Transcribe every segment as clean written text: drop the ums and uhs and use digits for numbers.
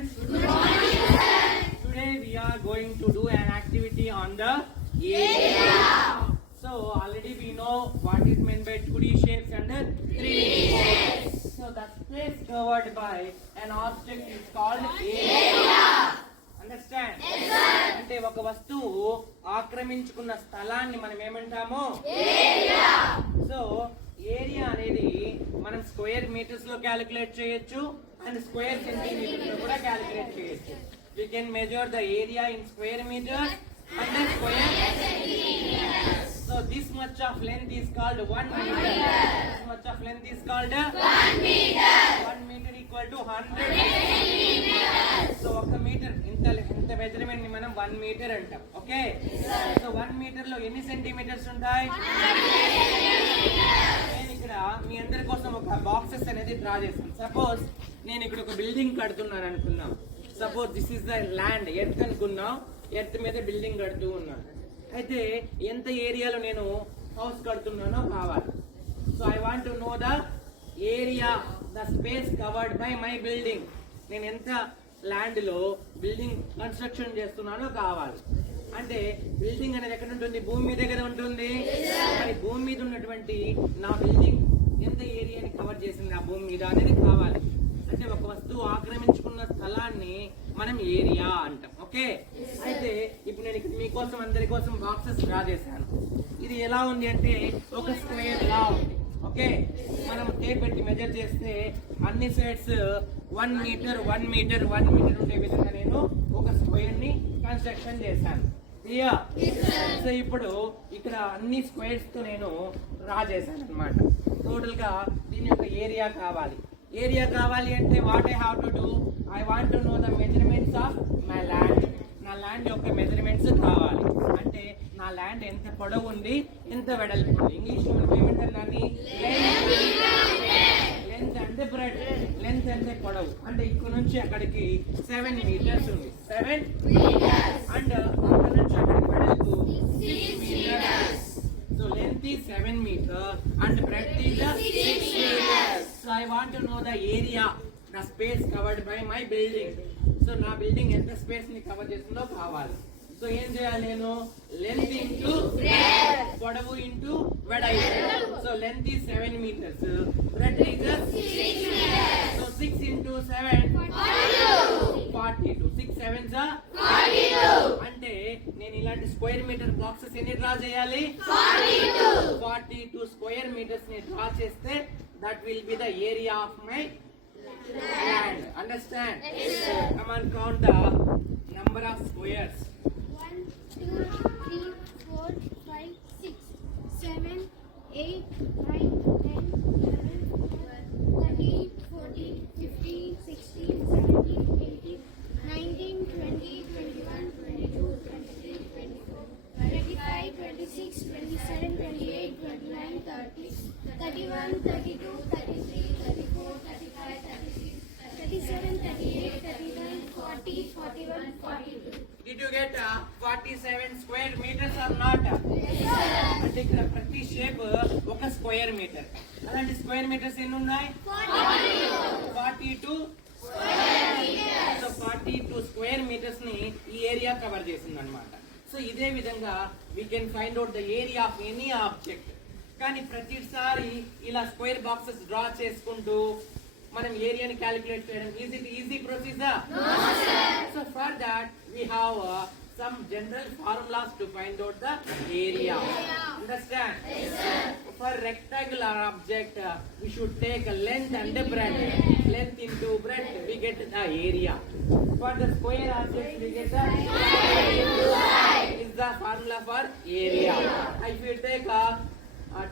students. Good morning, sir. Today we are going to do an activity on the area. So already we know what is meant by 2D shapes and 3D shapes. So the space covered by an object is called area. Understand? Yes, sir. అంటే ఒక వస్తువు ఆక్రమించుకున్న స్థలాన్ని మనం ఏమంటాము? Area. So area అనేది మనం square metres లో calculate చేయొచ్చు అండ్ స్క్వేర్ సెంటీమీటర్స్ లో కూడా క్యాలిక్యులేట్ చేయొచ్చు. We can measure the area in square meters and then square centimeters. So this much of length is called 1 meter. This much of length is called 1 meter. 1 meter equal to 100 centimeters. So 1 meter ఇంత measurement ని మనం 1 metre అంటాం. Okay, so 1 metre లో ఎన్ని centimetres ఉంటాయి? నేను ఇక్కడ మీ అందరి కోసం ఒక బాక్సెస్ అనేది డ్రా చేస్తాను. సపోజ్ నేను ఇక్కడ ఒక బిల్డింగ్ కడుతున్నాను అనుకున్నాం. Suppose this is the land, earth అనుకున్నాం. ఎర్త్ మీద బిల్డింగ్ కడుతూ ఉన్నాను. అయితే ఎంత ఏరియాలో నేను హౌస్ కడుతున్నానో కావాలి. So I want to know the area, the space covered by my building. నేను ఎంత ల్యాండ్ లో బిల్డింగ్ కన్స్ట్రక్షన్ చేస్తున్నానో కావాలి. అంటే బిల్డింగ్ అనేది ఎక్కడ ఉంటుంది? భూమి మీద దగ్గర ఉంటుంది. మరి భూమి మీద ఉన్నటువంటి నా బిల్డింగ్ ఎంత ఏరియాని కవర్ చేసింది ఆ భూమి మీద అనేది కావాలి. అంటే ఒక వస్తువు ఆక్రమించుకున్న స్థలాన్ని మనం ఏరియా అంటాం. ఓకే, అయితే ఇప్పుడు నేను ఇక్కడ మీకోసం అందరి కోసం బాక్సెస్ డ్రా చేశాను. ఇది ఎలా ఉంది అంటే ఒక స్క్వేర్ లా ఉంది. ఓకే, మనం టేప్ పెట్టి మెజర్ చేస్తే అన్ని సైడ్స్ 1 మీటర్ 1 మీటర్ 1 మీటర్ ఉండే విధంగా నేను ఒక స్క్వేర్ ని కన్స్ట్రక్షన్ చేశాను. సో ఇప్పుడు ఇక్కడ అన్ని స్క్వేర్స్ తో నేను డ్రా చేశాను అనమాట. టోటల్ గా దీని యొక్క ఏరియా కావాలి. ఏరియా కావాలి అంటే what I have to do? I want to know the measurements of my land. నా ల్యాండ్ యొక్క మెజర్మెంట్స్ కావాలి. అంటే నా ల్యాండ్ ఎంత పొడవు ఉంది, ఎంత వెడల్పు ఉంది. ఇంగ్లీష్ లో మనం ఏమంటారు దాన్ని? లెంత్ అంటే బ్రెడ్. లెంత్ అంటే పొడవు. అంటే ఇక్కడ నుంచి అక్కడికి 7 మీటర్స్ ఉంది. 7 అండ్ అక్కడ నుంచి అక్కడికి వెడల్పు 6 metres. So length is 7 meter and breadth is 6 meters. So I want to know the area, the space covered by my building. So నా బిల్డింగ్ ఎంత స్పేస్ ని కవర్ చేస్తుందో కావాలి. సో ఏం చేయాలి? నేను లెంత్ ఇంటూ పొడవు ఇంటూ వెడల్పు. So length is 7 meters, breadth is 6 meters. So 6 into 7 42. 6 sevens 42. అంటే నేను ఇలాంటి స్క్వేర్ మీటర్ బాక్సెస్ ఎన్ని డ్రా చేయాలి? 42 స్క్వేర్ మీటర్స్ ని డ్రా చేస్తే that will be the area of my land. Understand? Yes, sir. Come on, count the number of squares. 1, 2, 3, 4, 5, 6, 7, 8, 9, 10, 11, 12, 13, 14, 15, 16, 17, 18, 19, 20, 21, 22, 23, 24, 25, 26, 27, 28, 29, 30, 31, 32, 33, 34, 35, 36, 37, 38, 39, 40, 41, 42. Did you get 47 square meters or not? Yes, sir. అంటే ఇక్కడ ప్రతి shape ఒక square metre. అలాంటి square metres ఎన్ని ఉన్నాయి? 42 so 42 square metres ని ఈ area cover చేసింది అనమాట. సో ఇదే విధంగా we can find out the area of any object. కానీ ప్రతిసారి ఇలా స్క్వేర్ బాక్సెస్ డ్రా చేసుకుంటూ మనం ఏరియాని క్యాలిక్యులేట్ చేయడం easy procedure? No sir. So for that we have some general formulas to find out the area. Understand? Yes, sir. For rectangular object we should take a length and a breadth. Length into breadth we get the area. For the square object we get the height. Is the formula for area. If we take a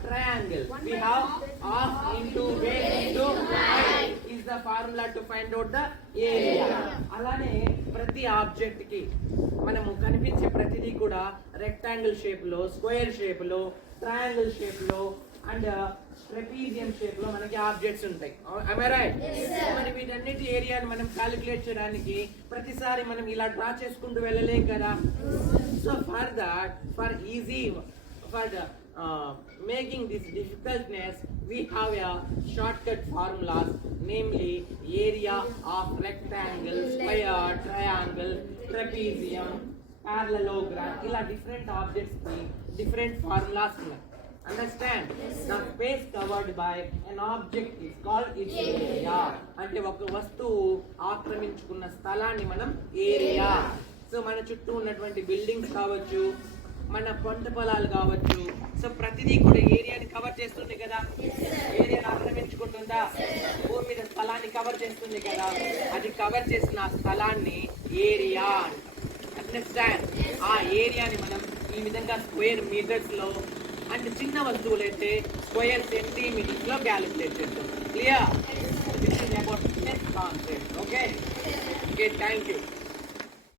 triangle we have half into base into height is the formula to find out the area. అలానే ప్రతి object కి మనము కనిపించే ప్రతిదీ కూడా rectangle shape లో, square shape లో, triangle shape లో అండ్ ట్రెపీజియం షేప్ లో మనకి ఆబ్జెక్ట్స్ ఉంటాయి. am I right? మరి వీటన్నిటి ఏరియాని మనం క్యాలిక్యులేట్ చేయడానికి ప్రతిసారి మనం ఇలా డ్రా చేసుకుంటూ వెళ్ళలేం కదా. So for that, for easy, for making this difficultness, we have a shortcut formulas, namely area of rectangle, square, triangle, trapezium, parallelogram. ఇలా different objects కి different formulas ఉన్నాయి. Understand? The space covered by an object is called its area. అంటే ఒక వస్తువు ఆక్రమించుకున్న స్థలాన్ని మనం area. So మన చుట్టూ ఉన్నటువంటి బిల్డింగ్స్ కావచ్చు, మన పంట పొలాలు కావచ్చు, సో ప్రతిదీ కూడా ఏరియాని కవర్ చేస్తుంది కదా. ఏరియాని ఆక్రమించుకుంటుందా? భూమి మీద స్థలాన్ని కవర్ చేస్తుంది కదా. అది కవర్ చేసిన ఆ స్థలాన్ని ఏరియా. అండర్స్టాండ్? ఆ ఏరియాని మనం ఈ విధంగా స్క్వేర్ మీటర్స్ లో, అండ్ చిన్న వస్తువులైతే స్క్వేర్ సెంటీమీటర్స్ లో క్యాలిక్యులేట్ చేస్తాం. Clear? This is about this concept. Okay, thank you.